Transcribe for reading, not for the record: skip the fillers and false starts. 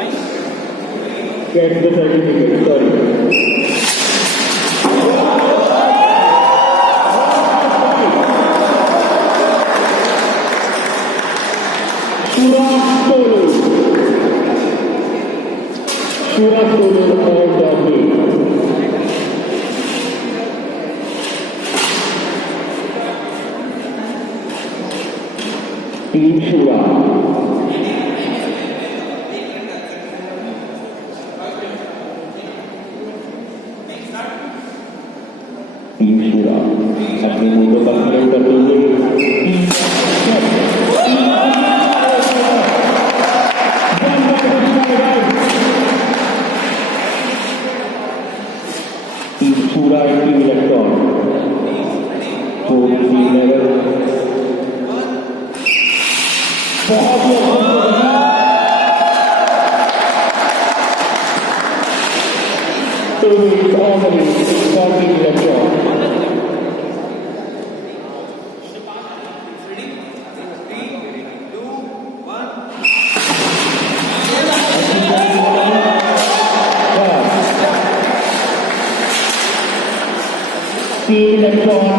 Get the certificate, sorry. Suraj Tolu all the way. Team Shura. Team शूरा अपने मुद्दों का प्रयोग करते हुए टीम शूरा टीम इलेक्ट्रॉन तो टीम लेवल Electron